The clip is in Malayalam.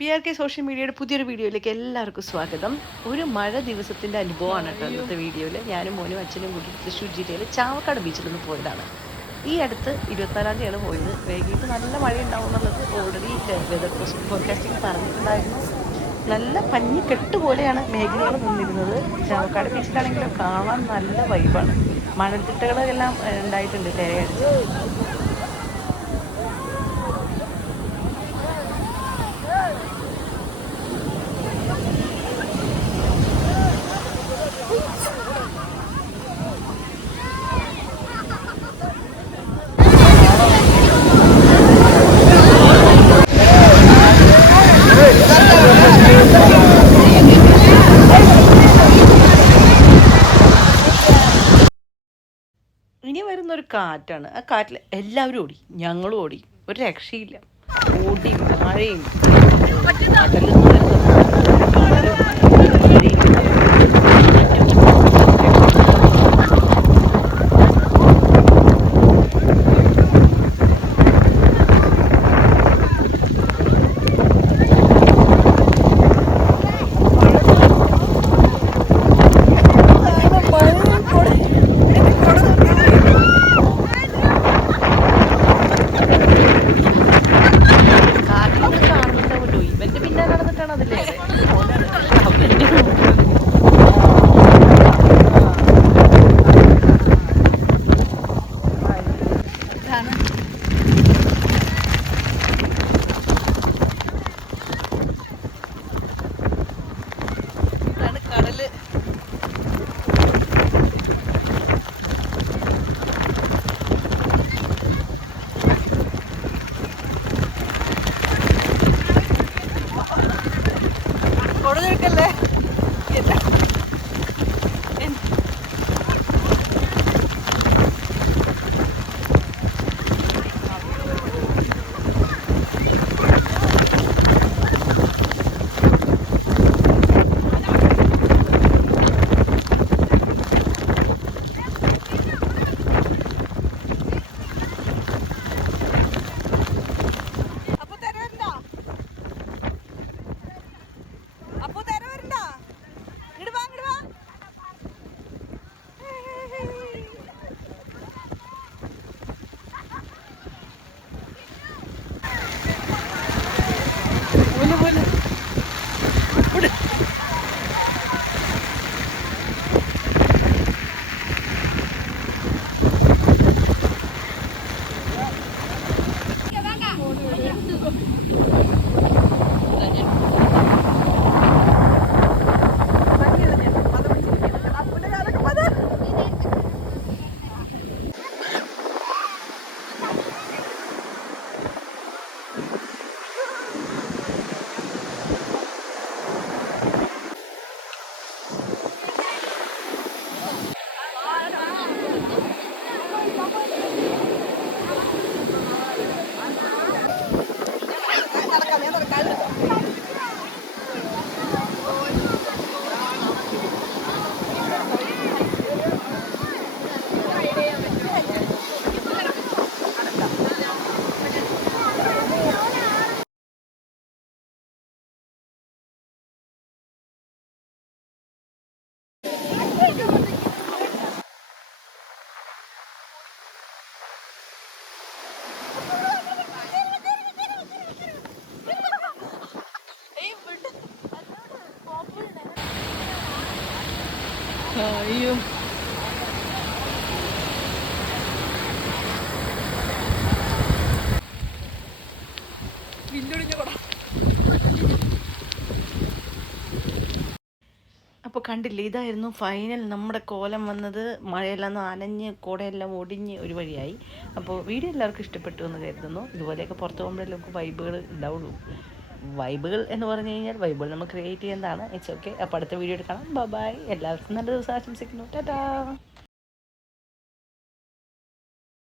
PRK സോഷ്യൽ മീഡിയയുടെ പുതിയൊരു വീഡിയോയിലേക്ക് എല്ലാവർക്കും സ്വാഗതം. ഒരു മഴ ദിവസത്തിൻ്റെ അനുഭവമാണ് കേട്ടോ ഇന്നത്തെ വീഡിയോയിൽ. ഞാനും മോനും അച്ഛനും കൂടി തൃശ്ശൂർ ജില്ലയിൽ ചാവക്കാട് ബീച്ചിലൊന്ന് പോയതാണ്. ഈ അടുത്ത് 24-ാം തീയതിയാണ് പോയത്. വൈകിട്ട് നല്ല മഴ ഉണ്ടാവും എന്നുള്ളത് ഓൾറെഡി വെതർ ഫോർകാസ്റ്റിംഗ് പറഞ്ഞിട്ടുണ്ടായിരുന്നു. നല്ല പഞ്ഞിക്കെട്ട് പോലെയാണ് മേഖലകൾ നിന്നിരുന്നത്. ചാവക്കാട് ബീച്ചിലാണെങ്കിലും കാണാൻ നല്ല വൈബാണ്. മണൽത്തിട്ടകളെല്ലാം ഉണ്ടായിട്ടുണ്ട് തിരയടിച്ച്. ഇനി വരുന്നൊരു കാറ്റാണ്. ആ കാറ്റിൽ എല്ലാവരും ഓടി, ഞങ്ങളും ഓടി, ഒരു രക്ഷയില്ല. ഓടി മഴയും കടലിൽ നിന്ന് കൊടുക്കല്ലേ. അയ്യോ, അപ്പോൾ കണ്ടില്ലേ, ഇതായിരുന്നു ഫൈനൽ നമ്മുടെ കോലം വന്നത്. മഴയെല്ലാം നനഞ്ഞ് കുടയെല്ലാം ഒടിഞ്ഞ് ഒരു വഴിയായി. അപ്പോൾ വീഡിയോ എല്ലാവർക്കും ഇഷ്ടപ്പെട്ടു എന്ന് കരുതുന്നു. ഇതുപോലെയൊക്കെ പുറത്ത് പോകുമ്പോഴല്ലേ നമുക്ക് വൈബുകൾ ഉണ്ടാവുള്ളൂ. വൈബുകൾ എന്ന് പറഞ്ഞു കഴിഞ്ഞാൽ വൈബുകൾ നമ്മൾ ക്രിയേറ്റ് ചെയ്യുന്നതാണ്. It's okay. അപ്പോൾ അടുത്ത വീഡിയോ എടുക്കണം. ബൈ. എല്ലാവർക്കും നല്ല ദിവസം ആശംസിക്കുന്നു. ടാറ്റാ.